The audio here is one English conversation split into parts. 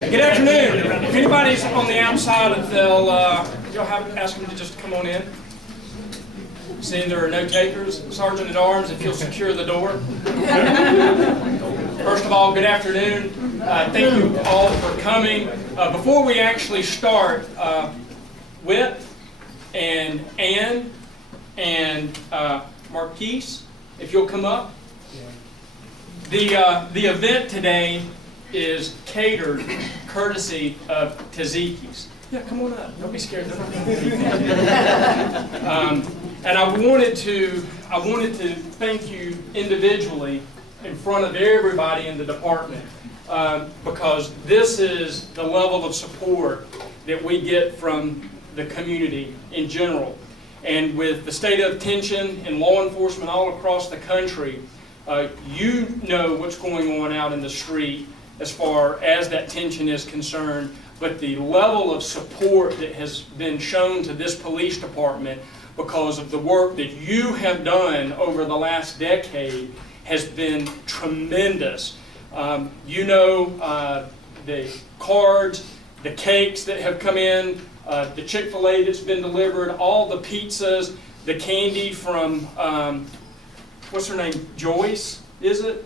Good afternoon. If anybody's on the outside, you'll ask them to just come on in. Seeing there are no takers, Sergeant at Arms, if you'll secure the door. First of all, good afternoon. Thank you all for coming. Before we actually start, Whit and Ann and Marquise, if you'll come up. The event today is catered courtesy of Tzatziki's. Yeah, come on up. Don't be scared. And I wanted to thank you individually in front of everybody in the department because this is the level of support that we get from the community in general. And with the state of tension in law enforcement all across the country, you know what's going on out in the street as far as that tension is concerned, but the level of support that has been shown to this police department because of the work that you have done over the last decade has been tremendous. You know the cards, the cakes that have come in, the Chick-fil-A that's been delivered, all the pizzas, the candy from, what's her name, Joyce, is it?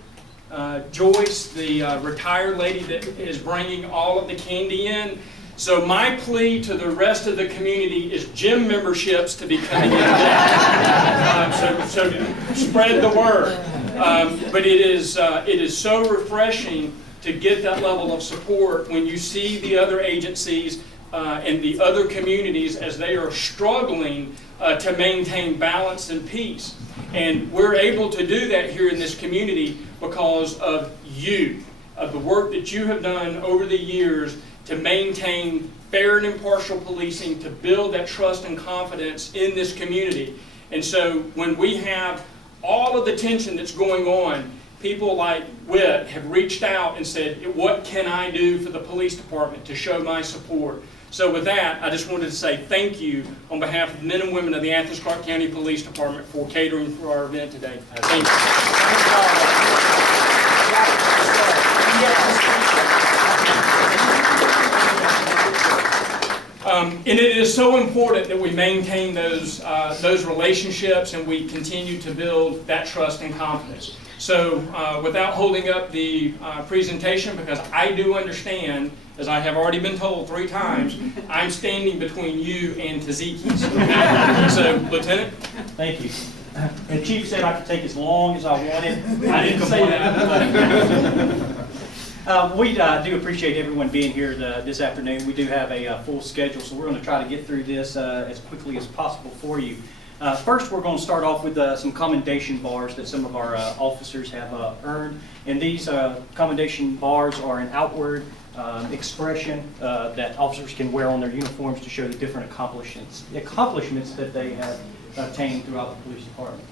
Joyce, the retired lady that is bringing all of the candy in. So my plea to the rest of the community is gym memberships to be coming in. So spread the word. But it is so refreshing to get that level of support when you see the other agencies and the other communities as they are struggling to maintain balance and peace. And we're able to do that here in this community because of you, of the work that you have done over the years to maintain fair and impartial policing, to build that trust and confidence in this community. And so when we have all of the tension that's going on, people like Whit have reached out and said, what can I do for the police department to show my support? So with that, I just wanted to say thank you on behalf of the men and women of the Athens-Clarke County Police Department for catering for our event today. Thank you. And it is so important that we maintain those relationships and we continue to build that trust and confidence. So without holding up the presentation, because I do understand, as I have already been told 3 times, I'm standing between you and Tzatziki's. So, Lieutenant? Thank you. The Chief said I could take as long as I wanted. I didn't say that. We do appreciate everyone being here this afternoon. We do have a full schedule, so we're going to try to get through this as quickly as possible for you. First, we're going to start off with some commendation bars that some of our officers have earned. And these commendation bars are an outward expression that officers can wear on their uniforms to show the different accomplishments that they have obtained throughout the police department.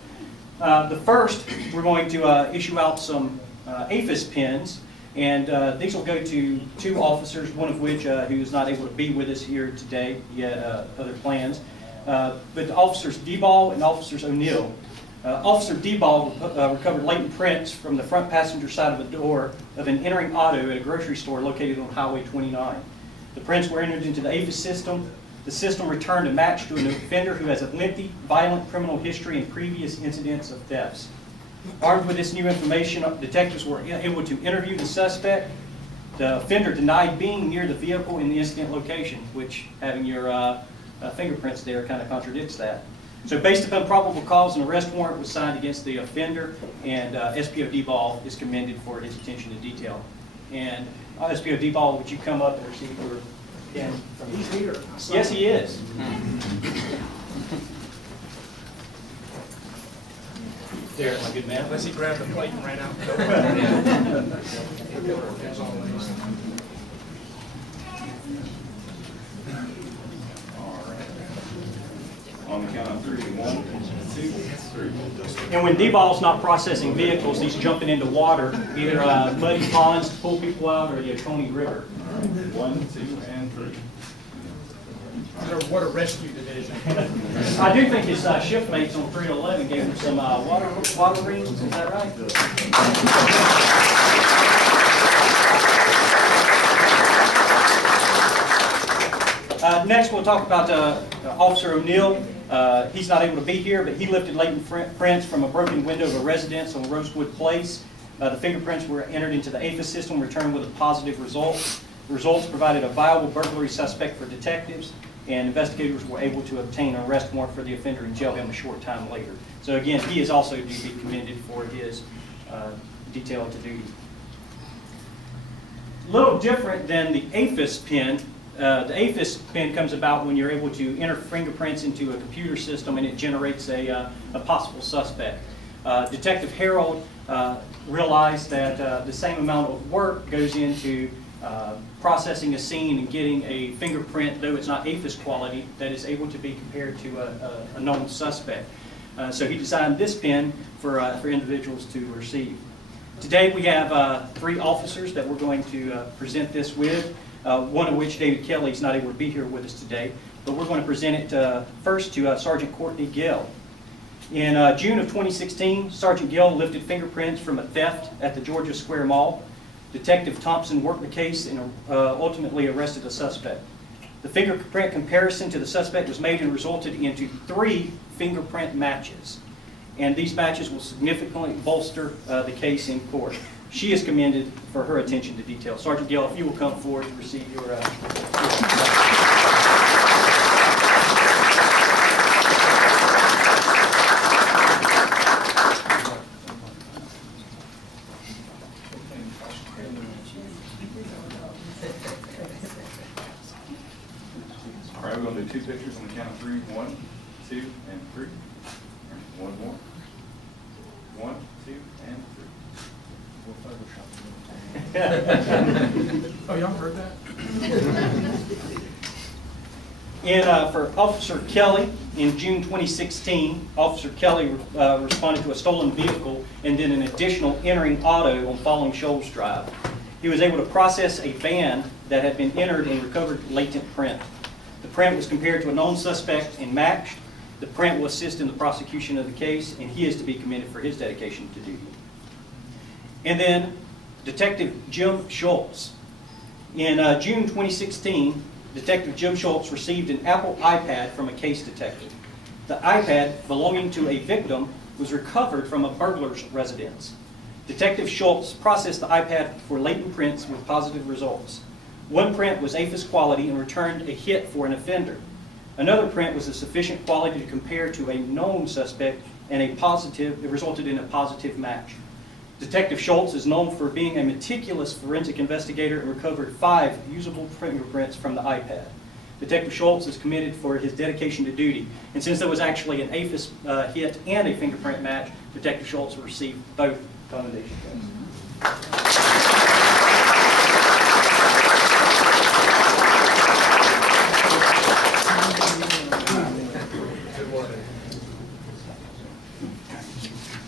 The first, we're going to issue out some APHIS pins. And these will go to 2 officers, one of which who is not able to be with us here today, he had other plans. But Officers Deball and Officers O'Neill. Officer Deball recovered latent prints from the front passenger side of a door of an entering auto at a grocery store located on Highway 29. The prints were entered into the APHIS system. The system returned a match to an offender who has a lengthy, violent criminal history and previous incidents of thefts. Armed with this new information, detectives were able to interview the suspect. The offender denied being near the vehicle in the incident location, which having your fingerprints there kind of contradicts that. So based upon probable cause, an arrest warrant was signed against the offender, and SPO Deball is commended for his attention to detail. And SPO Deball, would you come up and receive your pin from He's here. Yes, he is. There, my good man. Unless he grabbed the plate and ran out. On the count of 3, 1, 2, 3. And when Deball's not processing vehicles, he's jumping into water, either muddy ponds to pull people out or the Oconee River. 1, 2, and 3. What a rescue division. I do think his shift mates on 311 gave him some water rings, is that right? Next, we'll talk about Officer O'Neill. He's not able to be here, but he lifted latent prints from a broken window of a residence on Rosewood Place. The fingerprints were entered into the APHIS system, returned with a positive result. The results provided a viable burglary suspect for detectives, and investigators were able to obtain an arrest warrant for the offender and jail him a short time later. So again, he is also to be commended for his detail to duty. A little different than the APHIS pin. The APHIS pin comes about when you're able to enter fingerprints into a computer system and it generates a possible suspect. Detective Harold realized that the same amount of work goes into processing a scene and getting a fingerprint, though it's not APHIS quality, that is able to be compared to a known suspect. So he designed this pin for individuals to receive. Today we have 3 officers that we're going to present this with, one of which, David Kelly, is not able to be here with us today, but we're going to present it first to Sergeant Courtney Gill. In June of 2016, Sergeant Gill lifted fingerprints from a theft at the Georgia Square Mall. Detective Thompson worked the case and ultimately arrested the suspect. The fingerprint comparison to the suspect was made and resulted into 3 fingerprint matches. And these matches will significantly bolster the case in court. She is commended for her attention to detail. Sergeant Gill, if you will come forward to receive your... All right, we're going to do 2 pictures on the count of 3. 1, 2, and 3. One more. 1, 2, and 3. Oh, y'all heard that? And for Officer Kelly, in June 2016, Officer Kelly responded to a stolen vehicle and then an additional entering auto on Falling Shoals Drive. He was able to process a van that had been entered and recovered latent print. The print was compared to a known suspect and matched. The print will assist in the prosecution of the case, and he is to be commended for his dedication to duty. And then Detective Jim Schultz. In June 2016, Detective Jim Schultz received an Apple iPad from a case detective. The iPad belonging to a victim was recovered from a burglar's residence. Detective Schultz processed the iPad for latent prints with positive results. One print was APHIS quality and returned a hit for an offender. Another print was of sufficient quality to compare to a known suspect, and it resulted in a positive match. Detective Schultz is known for being a meticulous forensic investigator and recovered 5 usable fingerprints from the iPad. Detective Schultz is commended for his dedication to duty. And since there was actually an APHIS hit and a fingerprint match, Detective Schultz will receive both commendation points.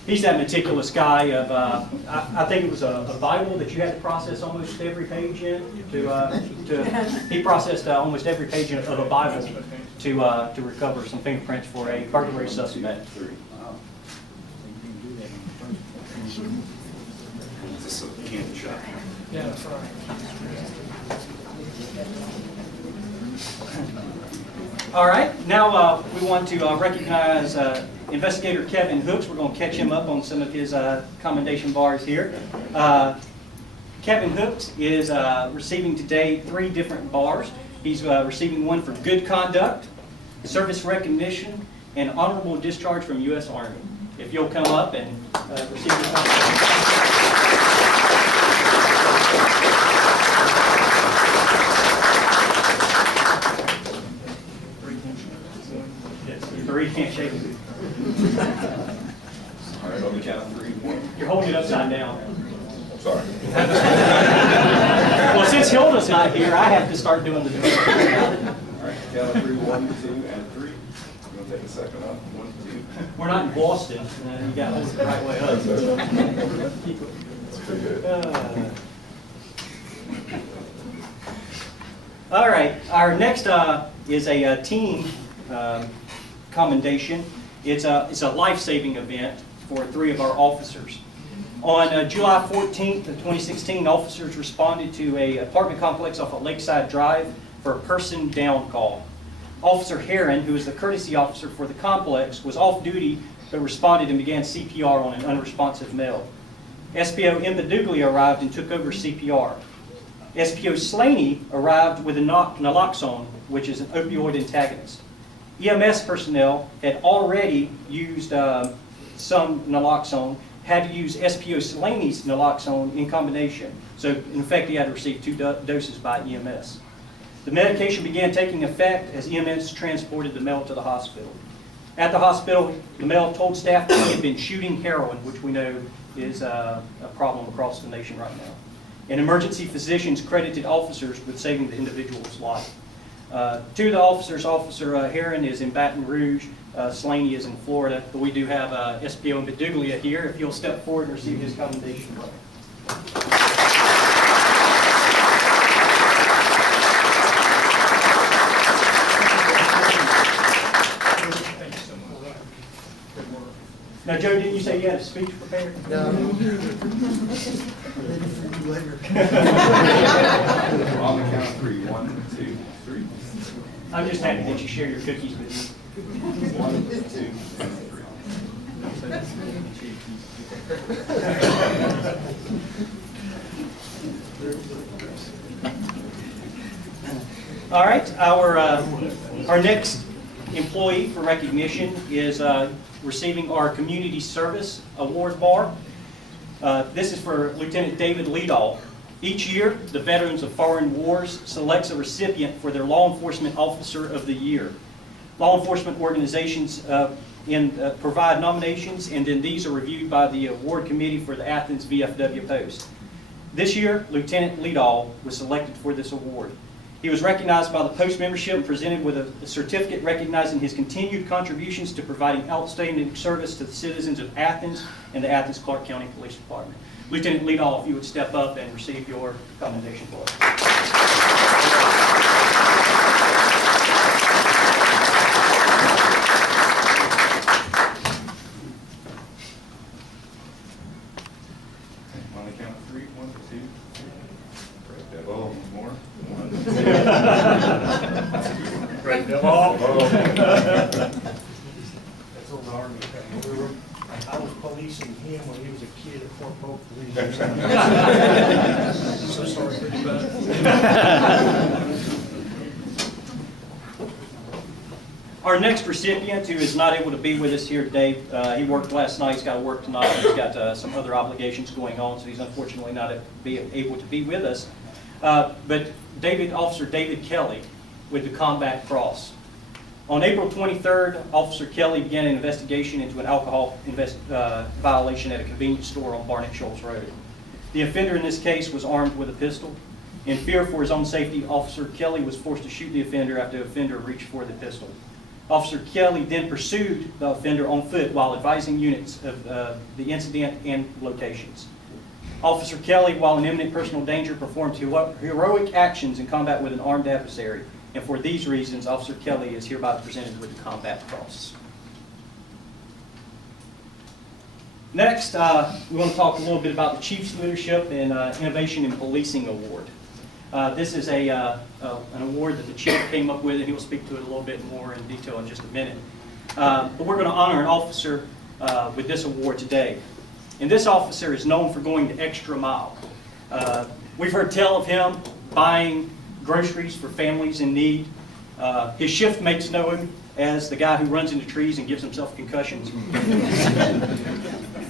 He's that meticulous guy of, I think it was a Bible that you had to process almost every page in. He processed almost every page of a Bible to recover some fingerprints for a burglary suspect. Is this a candy shot? Yeah, that's right. All right, now we want to recognize Investigator Kevin Hooks. We're going to catch him up on some of his commendation bars here. Kevin Hooks is receiving today 3 different bars. He's receiving one for good conduct, service recognition, and honorable discharge from U.S. Army. If you'll come up and receive your commendation. 3 can't shake it. All right, on the count of 3. 1. You're holding it upside down. Sorry. Well, since Hilda's not here, I have to start doing the All right, count of 3. 1, 2, and 3. I'm going to take a second up. 1, 2. We're not in Boston. You got to hold it the right way up. That's pretty good. All right, our next is a team commendation. It's a life-saving event for 3 of our officers. On July 14th of 2016, officers responded to an apartment complex off of Lakeside Drive for a person down call. Officer Heron, who is the courtesy officer for the complex, was off duty but responded and began CPR on an unresponsive male. SPO Mbaduglia arrived and took over CPR. SPO Slaney arrived with a naloxone, which is an opioid antagonist. EMS personnel had already used some naloxone, had to use SPO Slaney's naloxone in combination. So in effect, he had to receive 2 doses by EMS. The medication began taking effect as EMS transported the male to the hospital. At the hospital, the male told staff that he had been shooting heroin, which we know is a problem across the nation right now. And emergency physicians credited officers with saving the individual's life. 2 of the officers, Officer Heron is in Baton Rouge, Slaney is in Florida, but we do have SPO Mbaduglia here. If you'll step forward and receive his commendation letter. Now, Joe, didn't you say you had a speech prepared? No. I'll leave it for you later. On the count of 3, 1, 2, 3. I'm just happy that you share your cookies with me. 1, 2, 3. All right, our next employee for recognition is receiving our Community Service Award bar. This is for Lieutenant David Leadall. Each year, the Veterans of Foreign Wars selects a recipient for their Law Enforcement Officer of the Year. Law enforcement organizations provide nominations, and then these are reviewed by the award committee for the Athens VFW post. This year, Lieutenant Leadall was selected for this award. He was recognized by the post membership and presented with a certificate recognizing his continued contributions to providing outstanding service to the citizens of Athens and the Athens-Clarke County Police Department. Lieutenant Leadall, if you would step up and receive your commendation for us. On the count of 3, 1, 2, 3. Break that ball. More. 1, 2. Break that ball. That's old Army. I was policing him when he was a kid at Fort Polk Police. So sorry for you, bud. Our next recipient, who is not able to be with us here today, he worked last night, he's got to work tonight, he's got some other obligations going on, so he's unfortunately not able to be with us. But Officer David Kelly with the Combat Cross. On April 23rd, Officer Kelly began an investigation into an alcohol violation at a convenience store on Barnett Shoals Road. The offender in this case was armed with a pistol. In fear for his own safety, Officer Kelly was forced to shoot the offender after the offender reached for the pistol. Officer Kelly then pursued the offender on foot while advising units of the incident and locations. Officer Kelly, while in imminent personal danger, performed heroic actions in combat with an armed adversary. And for these reasons, Officer Kelly is hereby presented with the Combat Cross. Next, we want to talk a little bit about the Chief's Leadership and Innovation in Policing Award. This is an award that the Chief came up with, and he will speak to it a little bit more in detail in just a minute. But we're going to honor an officer with this award today. And this officer is known for going the extra mile. We've heard tell of him buying groceries for families in need. His shift mates know him as the guy who runs into trees and gives himself concussions.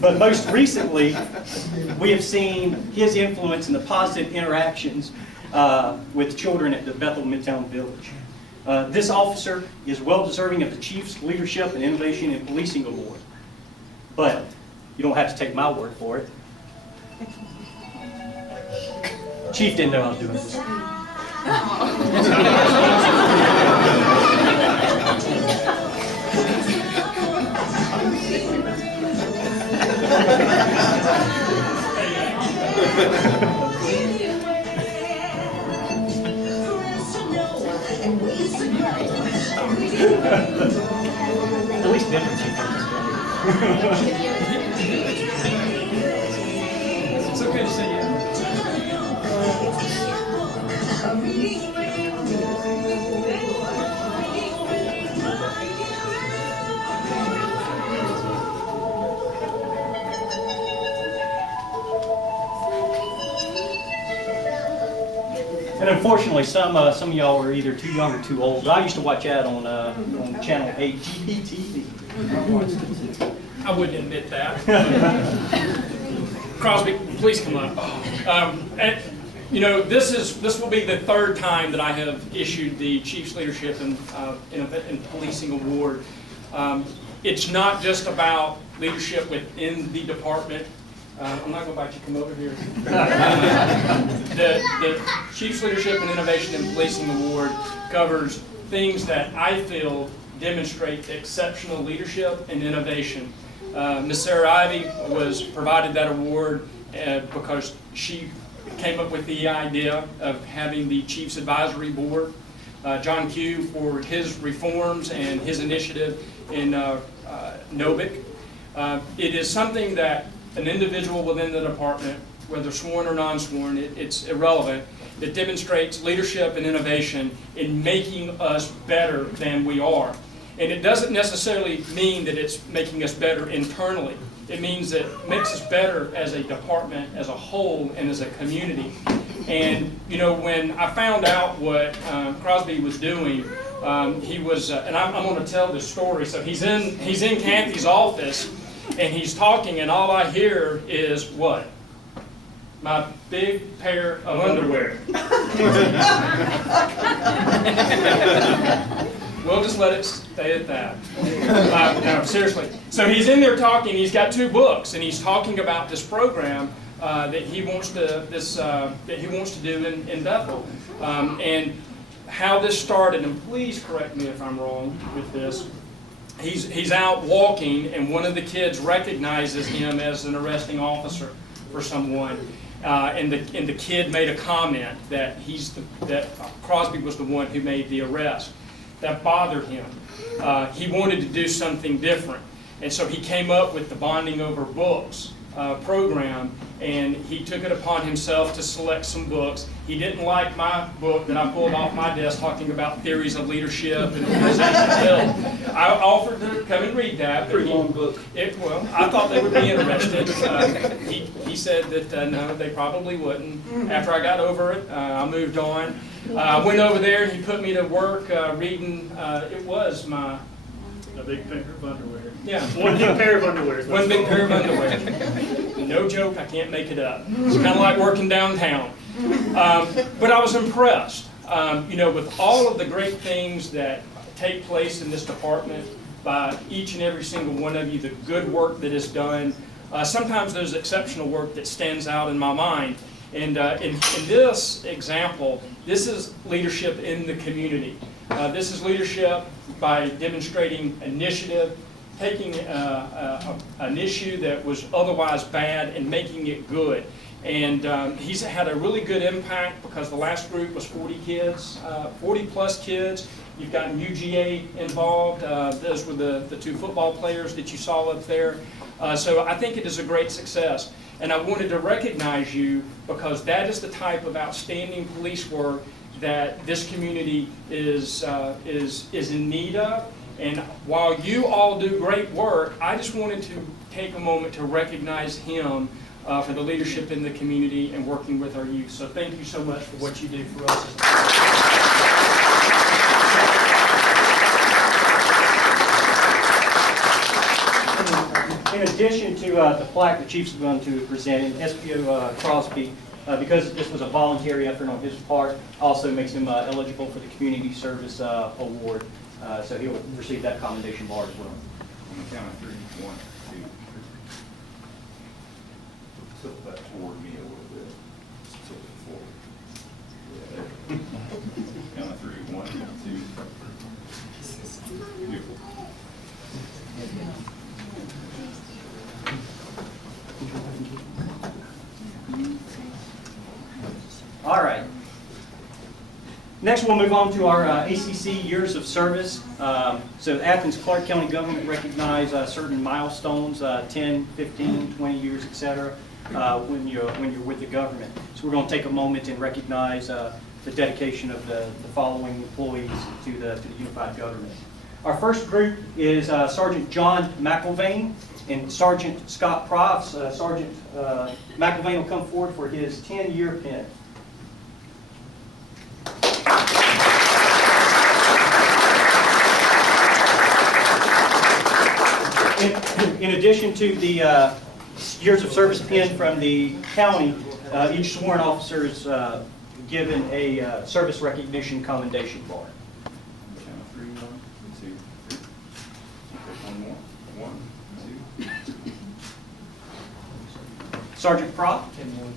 But most recently, we have seen his influence in the positive interactions with children at the Bethel Midtown Village. This officer is well deserving of the Chief's Leadership and Innovation in Policing Award. But you don't have to take my word for it. Chief didn't know I was doing this. At least different Chief. It's okay to say yeah. And unfortunately, some of y'all are either too young or too old. I used to watch that on Channel 8 GBTV. I wouldn't admit that. Crosby, please come up. And, you know, this will be the third time that I have issued the Chiefs Leadership and Policing Award. It's not just about leadership within the department. I'm not going to bite you, come over here. The Chiefs Leadership and Innovation in Policing Award covers things that I feel demonstrate exceptional leadership and innovation. Ms. Sarah Ivy was provided that award because she came up with the idea of having the Chiefs Advisory Board. John Q for his reforms and his initiative in Novick. It is something that an individual within the department, whether sworn or non-sworn, it's irrelevant, that demonstrates leadership and innovation in making us better than we are. And it doesn't necessarily mean that it's making us better internally. It means that it makes us better as a department, as a whole, and as a community. And, you know, when I found out what Crosby was doing, he was, and I'm going to tell this story. So he's in Kathy's office, and he's talking, and all I hear is what? My big pair of underwear. We'll just let it stay at that. No, seriously. So he's in there talking. He's got 2 books, and he's talking about this program that he wants to do in Bethel, and how this started. And please correct me if I'm wrong with this. He's out walking, and one of the kids recognizes him as an arresting officer for someone. And the kid made a comment that that Crosby was the one who made the arrest. That bothered him. He wanted to do something different, and so he came up with the Bonding Over Books program, and he took it upon himself to select some books. He didn't like my book that I pulled off my desk talking about theories of leadership and organizational build. I offered to come and read that. Pretty long book. Well, I thought they would be interested. He said that no, they probably wouldn't. After I got over it, I moved on. I went over there and he put me to work reading, it was a big pair of underwear. Yeah. One big pair of underwear. One big pair of underwear. No joke, I can't make it up. It's kind of like working downtown. But I was impressed, you know, with all of the great things that take place in this department by each and every single one of you, the good work that is done. Sometimes there's exceptional work that stands out in my mind. And in this example, this is leadership in the community. This is leadership by demonstrating initiative, taking an issue that was otherwise bad and making it good. And he's had a really good impact because the last group was 40 kids, 40 plus kids. You've gotten UGA involved. Those were the 2 football players that you saw up there. So I think it is a great success. And I wanted to recognize you because that is the type of outstanding police work that this community is in need of. And while you all do great work, I just wanted to take a moment to recognize him for the leadership in the community and working with our youth. So thank you so much for what you do for us. In addition to the plaque the Chiefs are going to present, SPO Crosby, because this was a voluntary effort on his part, also makes him eligible for the Community Service Award. So he'll receive that commendation bar as well. On the count of 3, 1, 2, 3. Tilt that toward me a little bit. Tilt it forward. Yeah. Count of 3, 1, 2. Beautiful. All right. Next, we'll move on to our ACC years of service. So Athens-Clarke County government recognize certain milestones, 10, 15, 20 years, etc., when you're with the government. So we're going to take a moment and recognize the dedication of the following employees to the unified government. Our first group is Sergeant John McIlvain and Sergeant Scott Profs. Sergeant McIlvain will come forward for his 10-year pin. in addition to the years of service pin from the county, each sworn officer is given a service recognition commendation bar. Count of three, 1, 2, 3. Okay, one more. 1, 2. Sergeant Prop. 10 more than.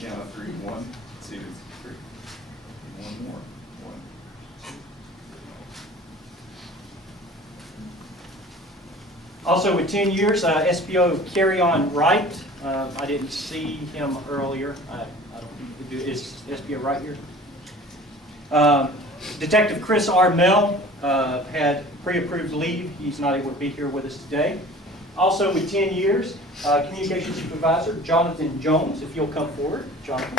Count of three, 1, 2, 3. One more. 1, 2. Also with 10 years, SPO Carry On Wright. I didn't see him earlier. I don't, is SPO Wright here? Detective Chris R. Mell had pre-approved leave. He's not able to be here with us today. Also with 10 years, Communications Supervisor Jonathan Jones, if you'll come forward, Jonathan.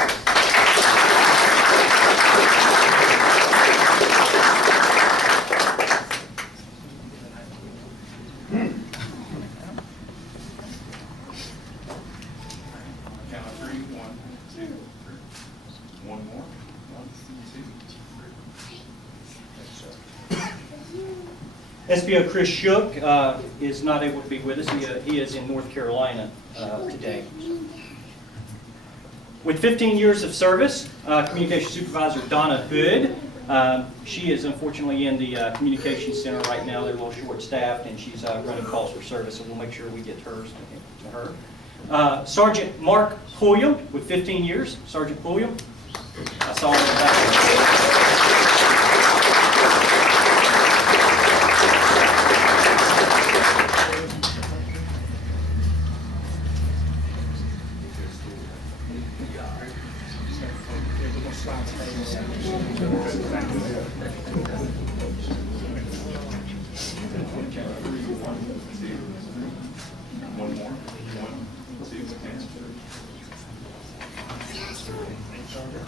Count of three, 1, 2, 3. One more. 1, 2, 3. SPO Chris Shook is not able to be with us. He is in North Carolina today. With 15 years of service, Communications Supervisor Donna Hood. She is unfortunately in the Communications Center right now. They're a little short-staffed, and she's running calls for service, so we'll make sure we get hers to her. Sergeant Mark Pulliam, with 15 years. Sergeant Pulliam. I saw him in the back. One more. 1, 2,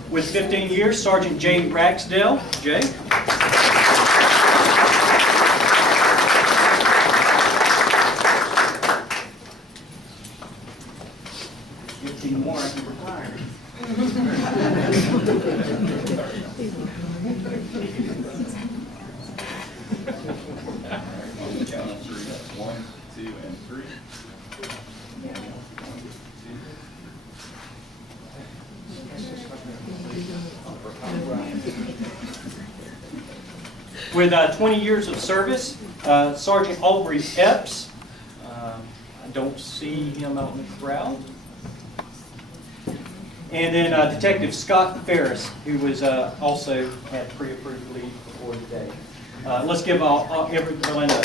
3. With 15 years, Sergeant Jay Ragsdale. Jay. More, I can retire. Count of three. 1, 2, and 3. One more. 1, 2. With 20 years of service, Sergeant Aubrey Epps. I don't see him out in the crowd. And then Detective Scott Ferris, who was also had pre-approved leave before today. Let's give everyone a...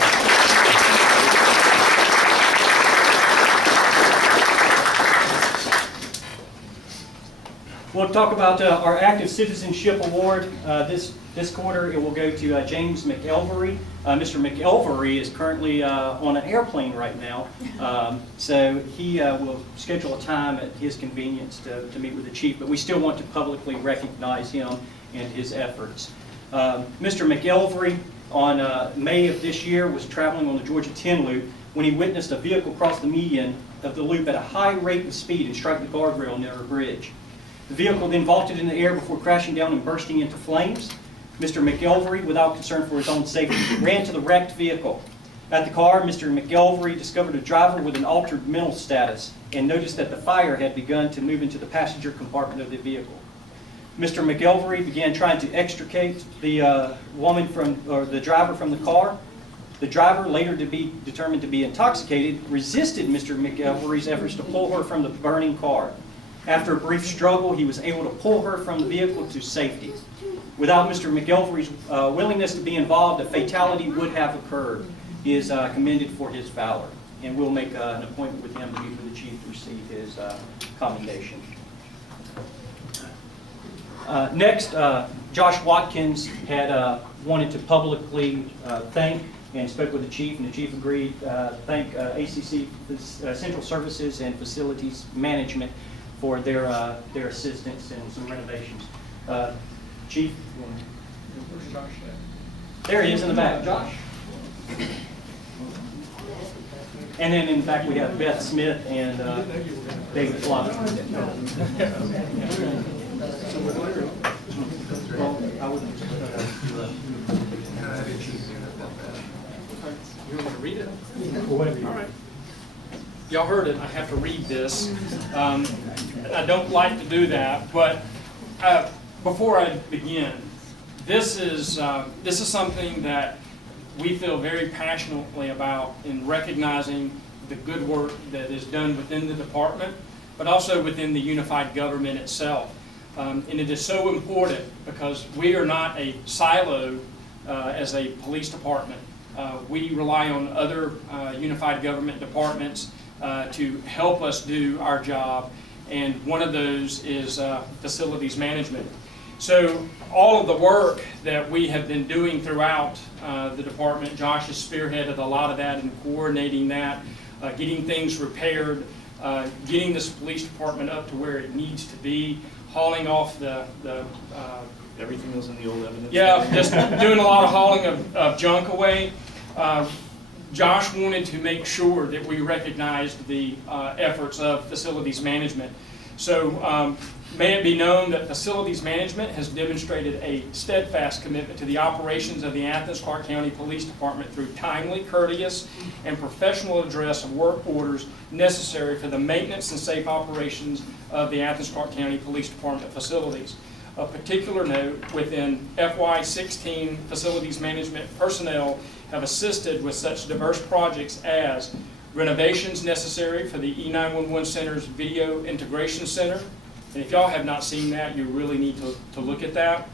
We'll talk about our Active Citizenship Award. This quarter, it will go to James McElvery. Mr. McElvery is currently on an airplane right now, so he will schedule a time at his convenience to meet with the chief, but we still want to publicly recognize him and his efforts. Mr. McElvery, on May of this year, was traveling on the Georgia 10 loop when he witnessed a vehicle cross the median of the loop at a high rate of speed and strike the guardrail near a bridge. The vehicle then vaulted in the air before crashing down and bursting into flames. Mr. McElvery, without concern for his own safety, ran to the wrecked vehicle. At the car, Mr. McElvery discovered a driver with an altered mental status and noticed that the fire had begun to move into the passenger compartment of the vehicle. Mr. McElvery began trying to extricate the the driver from the car. The driver, later to be determined to be intoxicated, resisted Mr. McElvery's efforts to pull her from the burning car. After a brief struggle, he was able to pull her from the vehicle to safety. Without Mr. McElvery's willingness to be involved, a fatality would have occurred. He is commended for his valor, and we'll make an appointment with him to meet with the chief to receive his commendation. Next, Josh Watkins had wanted to publicly thank and spoke with the chief, and the chief agreed thank ACC Central Services and Facilities Management for their assistance and some renovations. Chief? Where's Josh at? There he is in the back. Josh? And then in fact, we have Beth Smith and David Flott. You want me to read it? All right. Y'all heard it, I have to read this. I don't like to do that, but before I begin, this is something that we feel very passionately about in recognizing the good work that is done within the department, but also within the unified government itself. And it is so important because we are not a silo as a police department. We rely on other unified government departments to help us do our job, and one of those is facilities management. So all of the work that we have been doing throughout the department, Josh has spearheaded a lot of that and coordinating that, getting things repaired, getting this police department up to where it needs to be, hauling off the Everything was in the old evidence. yeah, just doing a lot of hauling of junk away. Josh wanted to make sure that we recognized the efforts of facilities management. So may it be known that facilities management has demonstrated a steadfast commitment to the operations of the Athens-Clarke County Police Department through timely, courteous, and professional address of work orders necessary for the maintenance and safe operations of the Athens-Clarke County Police Department facilities. Of particular note, within FY16, facilities management personnel have assisted with such diverse projects as renovations necessary for the E911 Center's Video Integration Center. And if y'all have not seen that, you really need to look at that.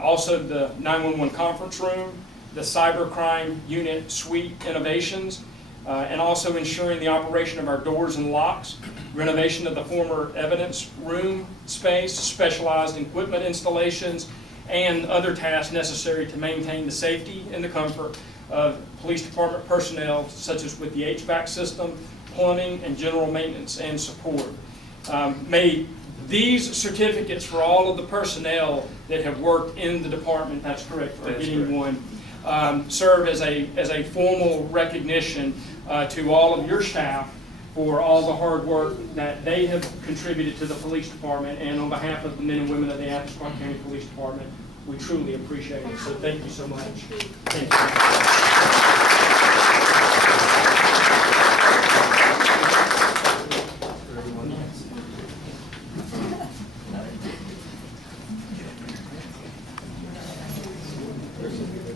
Also the 911 conference room, the cybercrime unit suite innovations, and also ensuring the operation of our doors and locks, renovation of the former evidence room space, specialized equipment installations, and other tasks necessary to maintain the safety and the comfort of police department personnel, such as with the HVAC system, plumbing, and general maintenance and support. May these certificates for all of the personnel that have worked in the department, that's correct, for getting one, serve as a formal recognition to all of your staff for all the hard work that they have contributed to the police department, and on behalf of the men and women of the Athens-Clarke County Police Department, we truly appreciate it. So thank you so much. Thank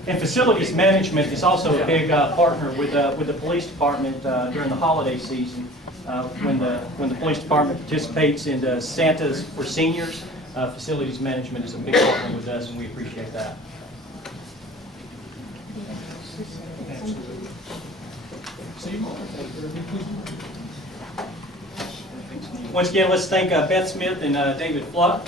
And facilities management is also a big partner with the police department during the holiday season. When the police department participates in the Santas for Seniors, facilities management is a big partner with us, and we appreciate that. Once again, let's thank Beth Smith and David Flott.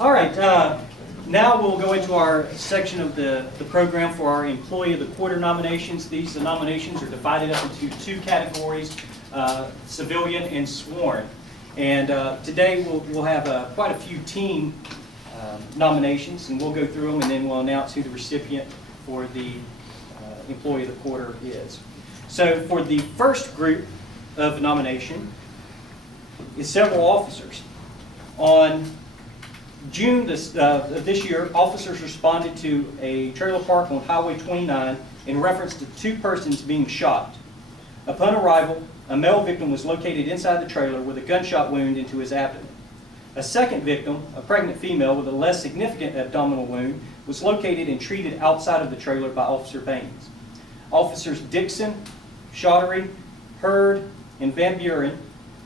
All right, now we'll go into our section of the program for our Employee of the Quarter nominations. These nominations are divided up into two categories, civilian and sworn. And today we'll have quite a few team nominations, and we'll go through them, and then we'll announce who the recipient for the Employee of the Quarter is. So for the first group of nomination is several officers. On June of this year, officers responded to a trailer park on Highway 29 in reference to two persons being shot. Upon arrival, a male victim was located inside the trailer with a gunshot wound into his abdomen. A second victim, a pregnant female with a less significant abdominal wound, was located and treated outside of the trailer by Officer Baines. Officers Dixon, Shottery, Hurd, and Van Buren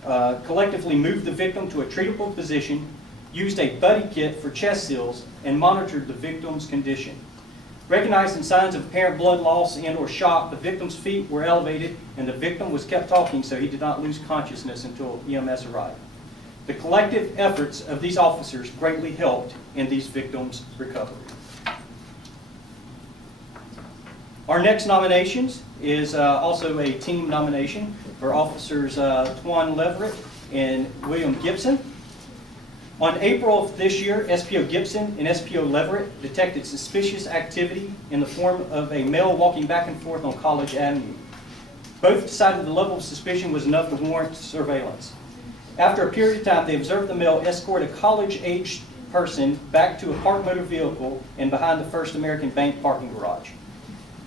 collectively moved the victim to a treatable position, used a buddy kit for chest seals, and monitored the victim's condition. Recognizing signs of apparent blood loss and or shock, the victim's feet were elevated and the victim was kept talking so he did not lose consciousness until EMS arrived. The collective efforts of these officers greatly helped in these victims' recovery. Our next nominations is also a team nomination for Officers Twan Leverett and William Gibson. On April of this year, SPO Gibson and SPO Leverett detected suspicious activity in the form of a male walking back and forth on College Avenue. Both decided the level of suspicion was enough to warrant surveillance. After a period of time, they observed the male escort a college-aged person back to a parked motor vehicle and behind the First American Bank parking garage.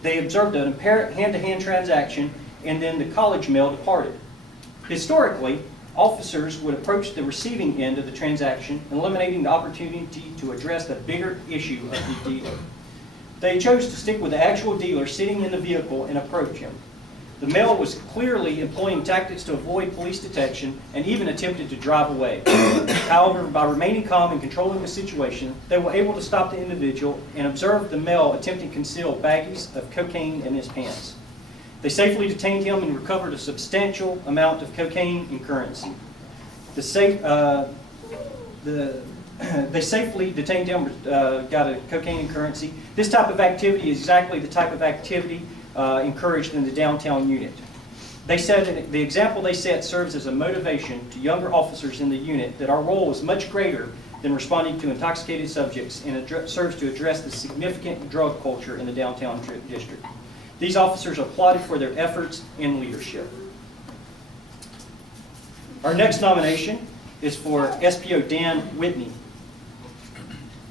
They observed an apparent hand-to-hand transaction, and then the college male departed. Historically, officers would approach the receiving end of the transaction, eliminating the opportunity to address the bigger issue of the dealer. They chose to stick with the actual dealer sitting in the vehicle and approach him. The male was clearly employing tactics to avoid police detection and even attempted to drive away. However, by remaining calm and controlling the situation, they were able to stop the individual and observe the male attempting to conceal baggies of cocaine in his pants. They safely detained him and recovered a substantial amount of cocaine and currency. They safely detained him, got a cocaine and currency. This type of activity is exactly the type of activity encouraged in the downtown unit. They said the example they set serves as a motivation to younger officers in the unit that our role is much greater than responding to intoxicated subjects, and it serves to address the significant drug culture in the downtown district. These officers are applauded for their efforts and leadership. Our next nomination is for SPO Dan Whitney.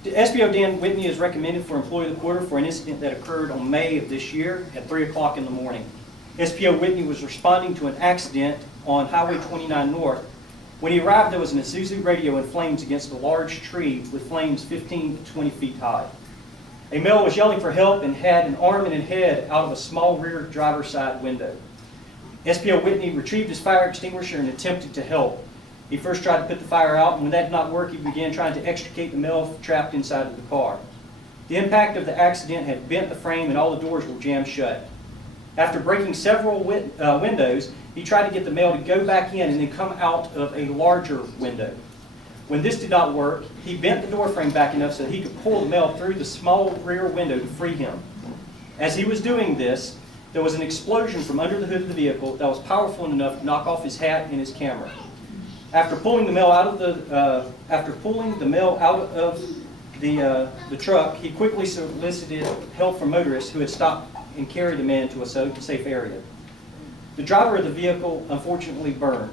SPO Dan Whitney is recommended for Employee of the Quarter for an incident that occurred on May of this year at 3 o'clock in the morning. SPO Whitney was responding to an accident on Highway 29 North. When he arrived, there was an Isuzu radio in flames against a large tree with flames 15 to 20 feet high. A male was yelling for help and had an arm and a head out of a small rear driver's side window. SPO Whitney retrieved his fire extinguisher and attempted to help. He first tried to put the fire out, and when that did not work, he began trying to extricate the male trapped inside of the car. The impact of the accident had bent the frame and all the doors were jammed shut. After breaking several windows, he tried to get the male to go back in and then come out of a larger window. When this did not work, he bent the door frame back enough so that he could pull the male through the small rear window to free him. As he was doing this, there was an explosion from under the hood of the vehicle that was powerful enough to knock off his hat and his camera. After pulling the male out of the truck, he quickly solicited help from motorists who had stopped and carried the man to a safe area. The driver of the vehicle unfortunately burned.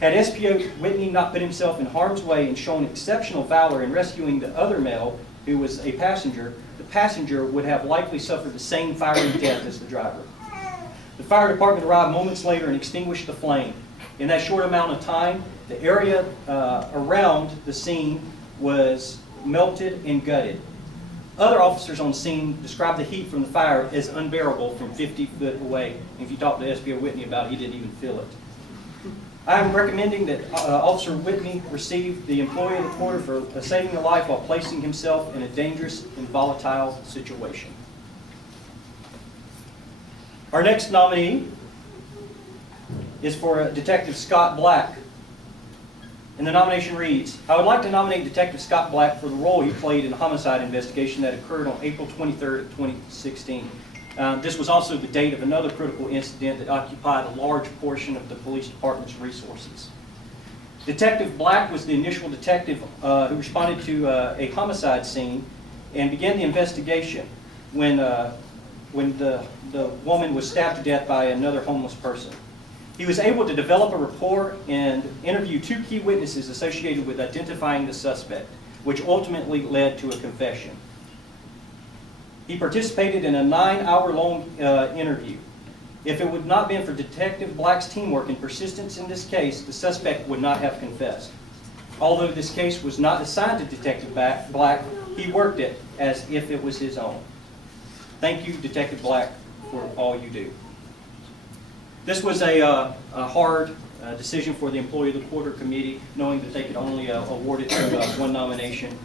Had SPO Whitney not put himself in harm's way and shown exceptional valor in rescuing the other male, who was a passenger, the passenger would have likely suffered the same fiery death as the driver. The fire department arrived moments later and extinguished the flame. In that short amount of time, the area around the scene was melted and gutted. Other officers on scene described the heat from the fire as unbearable from 50 feet away. And if you talk to SPO Whitney about it, he didn't even feel it. I am recommending that Officer Whitney receive the Employee of the Quarter for saving a life while placing himself in a dangerous and volatile situation. Our next nominee is for Detective Scott Black. And the nomination reads, I would like to nominate Detective Scott Black for the role he played in a homicide investigation that occurred on April 23rd of 2016. This was also the date of another critical incident that occupied a large portion of the police department's resources. Detective Black was the initial detective who responded to a homicide scene and began the investigation when the woman was stabbed to death by another homeless person. He was able to develop a rapport and interview two key witnesses associated with identifying the suspect, which ultimately led to a confession. He participated in a 9-hour-long interview. If it would not have been for Detective Black's teamwork and persistence in this case, the suspect would not have confessed. Although this case was not assigned to Detective Black, he worked it as if it was his own. Thank you, Detective Black, for all you do. This was a hard decision for the Employee of the Quarter Committee, knowing that they could only award it to one nomination.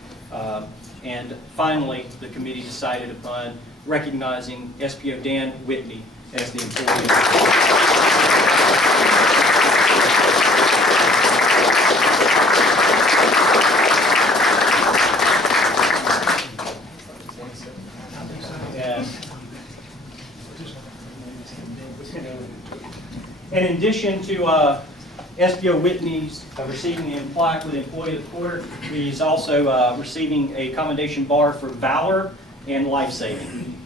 And finally, the committee decided upon recognizing SPO Dan Whitney as the Employee of the Quarter. In addition to SBO Whitney's receiving the plaque with Employee of the Quarter. He's also receiving a commendation bar for valor and life-saving.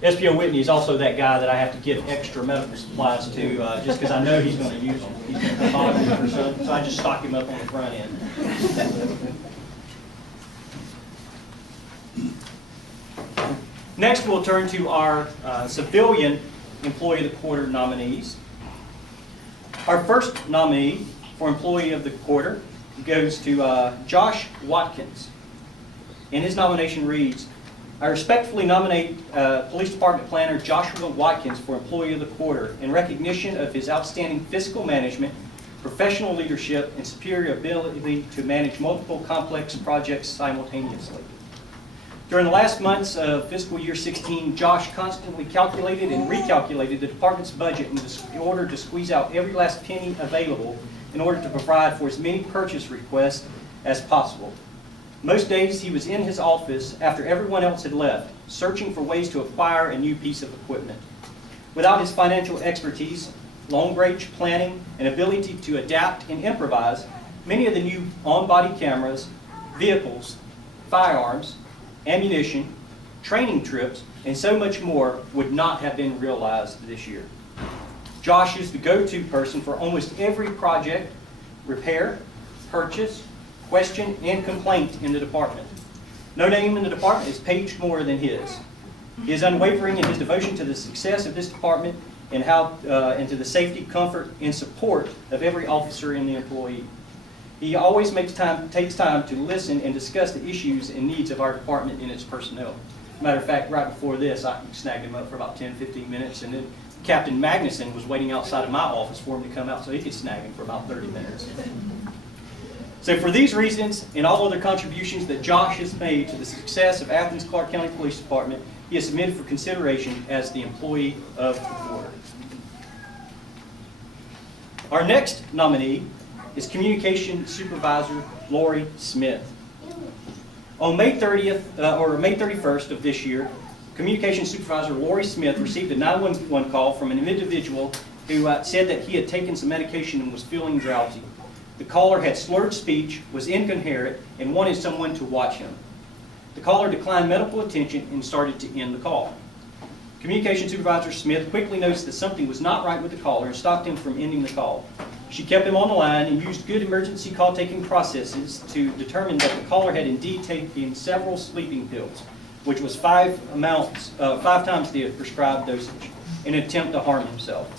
SBO Whitney is also that guy that I have to give extra medical supplies to, just because I know he's going to use them. He's going to bother me or something, so I just stock him up on the front end. Next, we'll turn to our civilian Employee of the Quarter nominees. Our first nominee for Employee of the Quarter goes to Josh Watkins. And his nomination reads, I respectfully nominate Police Department Planner Joshua Watkins for Employee of the Quarter in recognition of his outstanding fiscal management, professional leadership, and superior ability to manage multiple complex projects simultaneously. During the last months of fiscal year 16, Josh constantly calculated and recalculated the department's budget in order to squeeze out every last penny available in order to provide for as many purchase requests as possible. Most days he was in his office after everyone else had left, searching for ways to acquire a new piece of equipment. Without his financial expertise, long-range planning, and ability to adapt and improvise, many of the new on-body cameras, vehicles, firearms, ammunition, training trips, and so much more would not have been realized this year. Josh is the go-to person for almost every project, repair, purchase, question, and complaint in the department. No name in the department is paged more than his. He is unwavering in his devotion to the success of this department and to the safety, comfort, and support of every officer and the employee. He always takes time to listen and discuss the issues and needs of our department and its personnel. Matter of fact, right before this, I snagged him up for about 10-15 minutes, and then Captain Magnuson was waiting outside of my office for him to come out so he could snag him for about 30 minutes. So for these reasons and all other contributions that Josh has made to the success of Athens-Clarke County Police Department, he is submitted for consideration as the Employee of the Quarter. Our next nominee is Communication Supervisor Lori Smith. On May 31st of this year, Communication Supervisor Lori Smith received a 911 call from an individual who said that he had taken some medication and was feeling drowsy. The caller had slurred speech, was incoherent, and wanted someone to watch him. The caller declined medical attention and started to end the call. Communication Supervisor Smith quickly noticed that something was not right with the caller and stopped him from ending the call. She kept him on the line and used good emergency call-taking processes to determine that the caller had indeed taken several sleeping pills, which was 5 times the prescribed dosage, in an attempt to harm himself.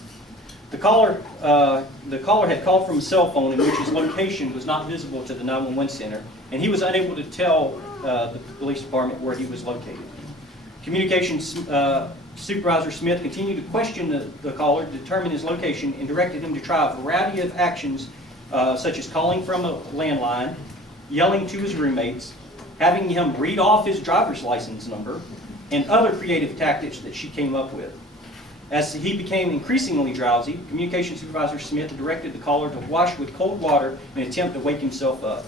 The caller had called from a cell phone in which his location was not visible to the 911 center, and he was unable to tell the police department where he was located. Communications Supervisor Smith continued to question the caller to determine his location and directed him to try a variety of actions such as calling from a landline, yelling to his roommates, having him read off his driver's license number, and other creative tactics that she came up with. As he became increasingly drowsy, Communications Supervisor Smith directed the caller to wash with cold water in an attempt to wake himself up.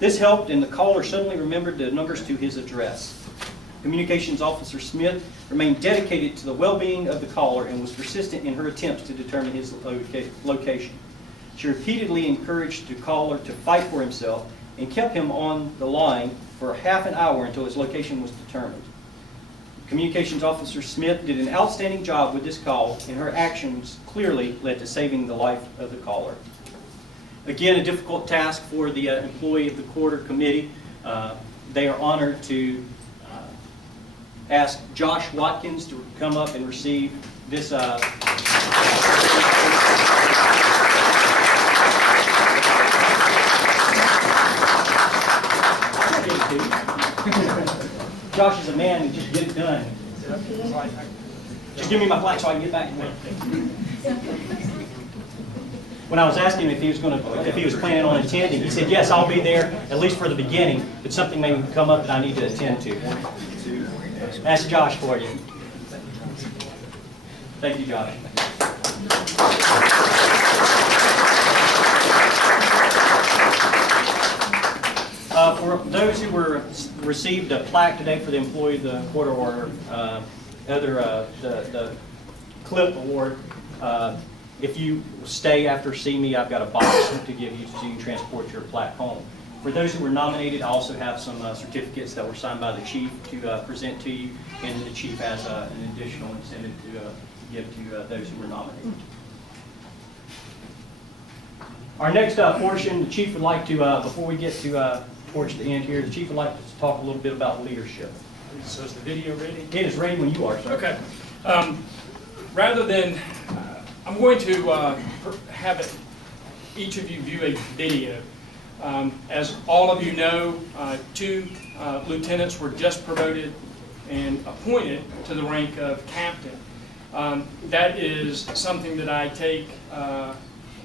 This helped, and the caller suddenly remembered the numbers to his address. Communications Officer Smith remained dedicated to the well-being of the caller and was persistent in her attempts to determine his location. She repeatedly encouraged the caller to fight for himself and kept him on the line for half an hour until his location was determined. Communications Officer Smith did an outstanding job with this call, and her actions clearly led to saving the life of the caller. Again, a difficult task for the Employee of the Quarter Committee. They are honored to ask Josh Watkins to come up and receive this Josh is a man and just get it done. Just give me my plaque so I can get back to work. When I was asking him if he was planning on attending, he said, yes, I'll be there, at least for the beginning, but something may come up that I need to attend to. Ask Josh for you. Thank you, Josh. For those who received a plaque today for the Employee of the Quarter or the clip award. If you stay after see me, I've got a box to give you so you can transport your plaque home. For those who were nominated, I also have some certificates that were signed by the chief to present to you, and the chief has an additional incentive to give to those who were nominated. Our next portion, the chief would like to, before we get to towards the end here, the chief would like to talk a little bit about leadership. So is the video ready? It is ready when you are, sir. Okay. Rather than, I'm going to have each of you view a video. As all of you know, 2 lieutenants were just promoted and appointed to the rank of captain. That is something that I take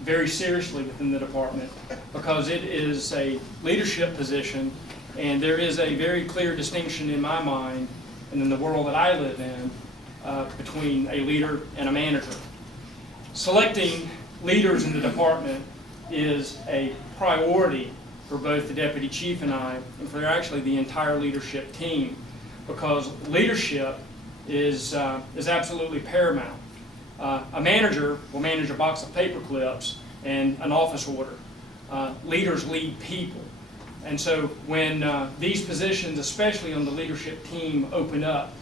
very seriously within the department because it is a leadership position, and there is a very clear distinction in my mind and in the world that I live in between a leader and a manager. Selecting leaders in the department is a priority for both the deputy chief and I, and for actually the entire leadership team, because leadership is absolutely paramount. A manager will manage a box of paper clips and an office order. Leaders lead people. And so when these positions, especially on the leadership team, open up,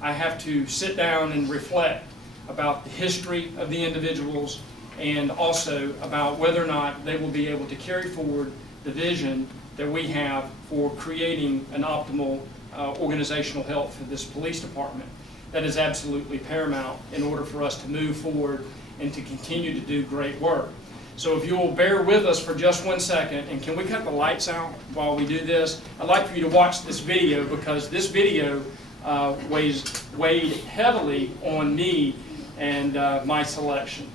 I have to sit down and reflect about the history of the individuals and also about whether or not they will be able to carry forward the vision that we have for creating an optimal organizational health for this police department. That is absolutely paramount in order for us to move forward and to continue to do great work. So if you will bear with us for just 1 second, and can we cut the lights out while we do this? I'd like for you to watch this video because this video weighed heavily on me and my selection.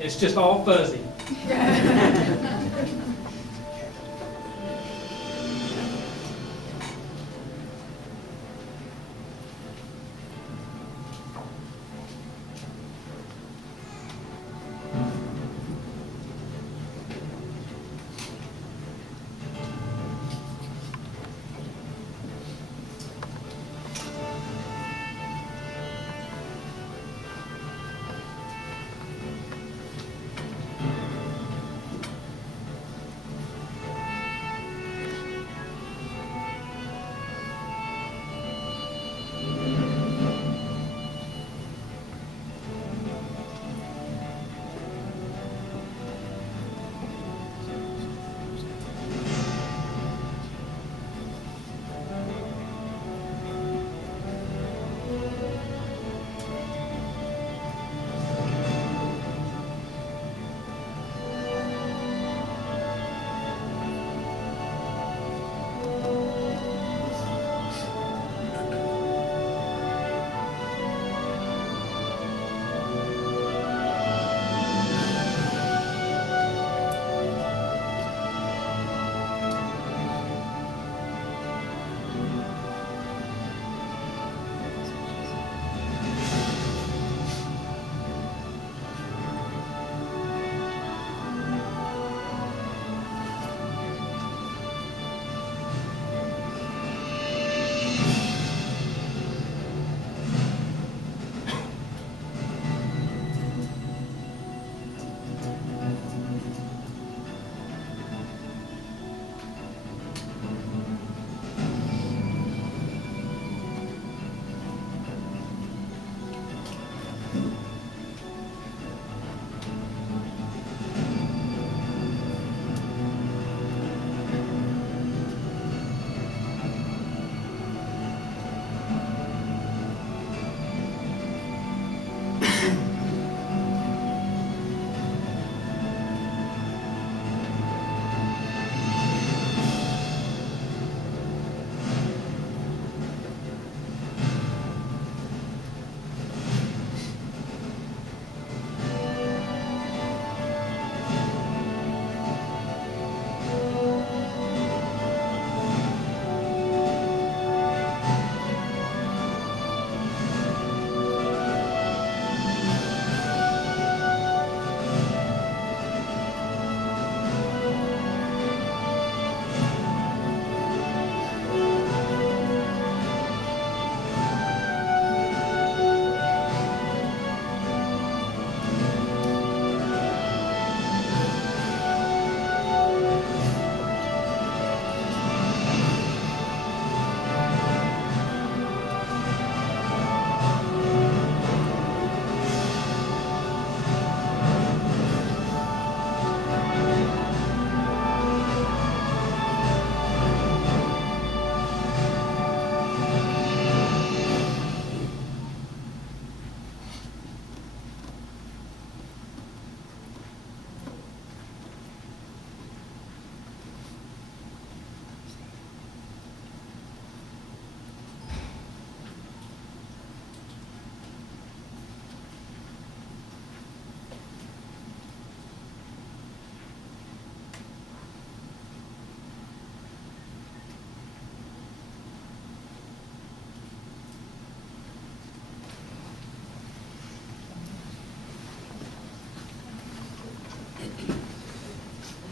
It's just all fuzzy.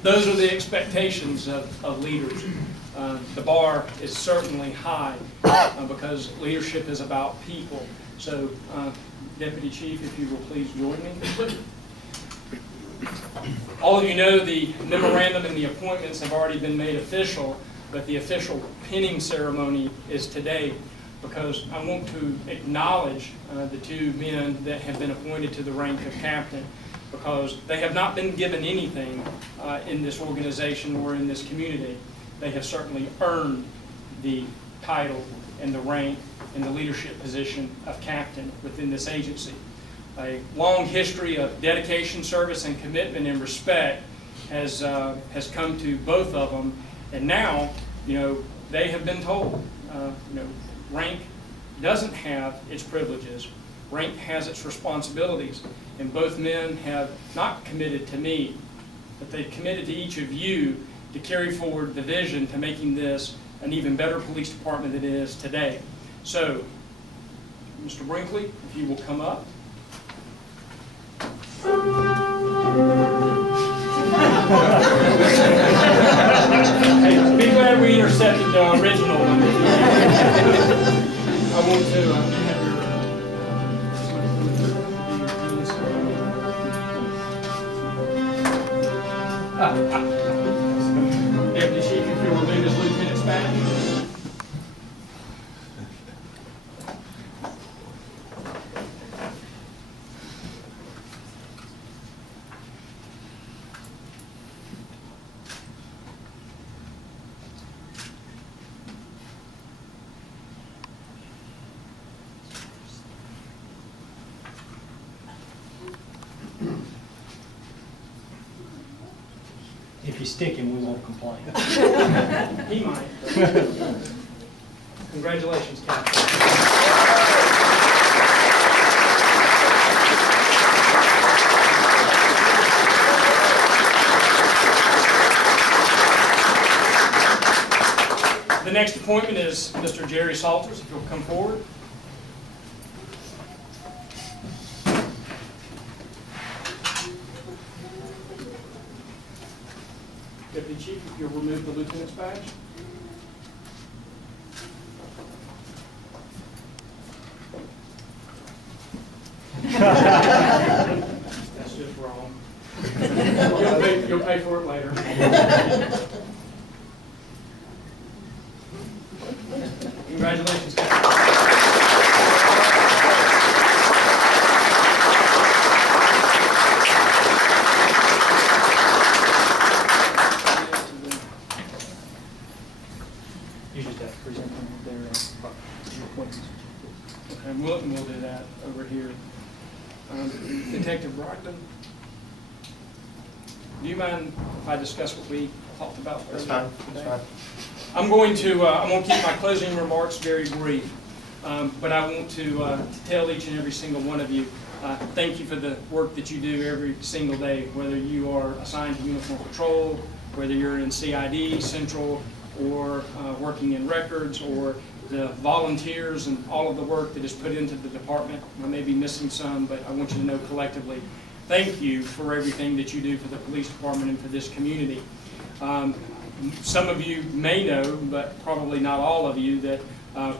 those are the expectations of leaders. The bar is certainly high because leadership is about people. So, Deputy Chief, if you will please join me. All of you know the memorandum and the appointments have already been made official, but the official pinning ceremony is today, because I want to acknowledge the two men that have been appointed to the rank of captain, because they have not been given anything in this organization or in this community. They have certainly earned the title and the rank and the leadership position of captain within this agency. A long history of dedication, service, and commitment and respect has come to both of them, and now, they have been told, rank doesn't have its privileges. Rank has its responsibilities, and both men have not committed to me, but they've committed to each of you to carry forward the vision to making this an even better police department than it is today. So, Mr. Brinkley, if you will come up. Hey, be glad we intercepted the original one. I want to have your Deputy Chief, if you'll remove his lieutenant's badge. If you stick him, we won't complain. He might. Congratulations, Captain. The next appointment is Mr. Jerry Salters, if you'll come forward. Deputy Chief, if you'll remove the lieutenant's badge. That's just wrong. You'll pay for it later. Congratulations, Captain. You just have to present them with their appointments. Okay, we'll do that over here. Detective Brockton, do you mind if I discuss what we talked about earlier? That's fine, today? that's fine. I'm going to keep my closing remarks very brief, but I want to tell each and every single one of you, thank you for the work that you do every single day, whether you are assigned to uniform patrol, whether you're in CID, Central, or working in records, or the volunteers and all of the work that is put into the department. I may be missing some, but I want you to know collectively, thank you for everything that you do for the police department and for this community. Some of you may know, but probably not all of you, that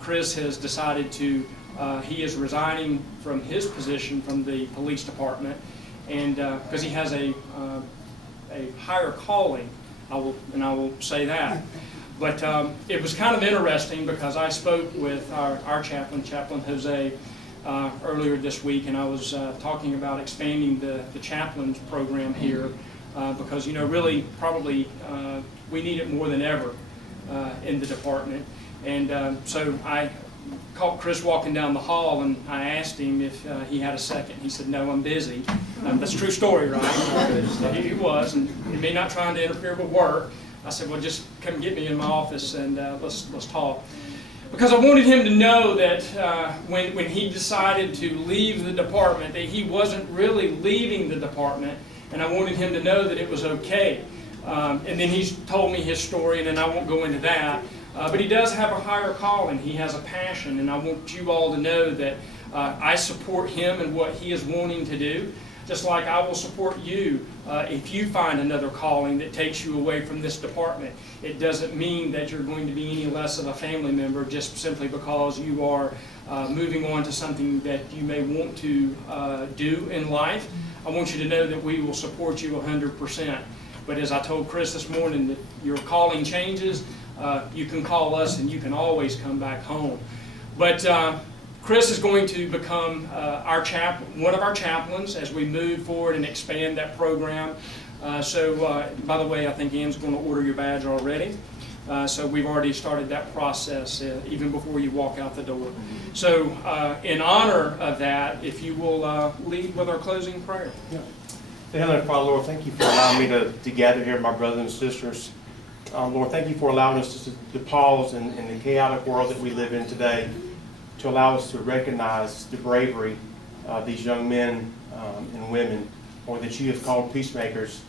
Chris has decided to, he is resigning from his position from the police department, and because he has a higher calling, I will say that. But it was kind of interesting because I spoke with our chaplain, Chaplain Jose, earlier this week, and I was talking about expanding the chaplains program here because, really, probably we need it more than ever in the department. And so I caught Chris walking down the hall, and I asked him if he had a second. He said, "No, I'm busy." That's a true story, right? He was, and he may not trying to interfere with work. I said, "Well, just come get me in my office and let's talk." Because I wanted him to know that when he decided to leave the department, that he wasn't really leaving the department, and I wanted him to know that it was okay. And then he's told me his story, and then I won't go into that. But he does have a higher calling. He has a passion, and I want you all to know that I support him and what he is wanting to do. just like I will support you if you find another calling that takes you away from this department. It doesn't mean that you're going to be any less of a family member just simply because you are moving on to something that you may want to do in life. I want you to know that we will support you 100%. But as I told Chris this morning, that your calling changes, you can call us and you can always come back home. But Chris is going to become one of our chaplains as we move forward and expand that program. So, by the way, I think Ann's going to order your badge already. So we've already started that process even before you walk out the door. So in honor of that, if you will lead with our closing prayer. Yeah. Heavenly Father, Lord, thank you for allowing me to gather here, my brothers and sisters. Lord, thank you for allowing us to pause in the chaotic world that we live in today, to allow us to recognize the bravery of these young men and women, or that you have called peacemakers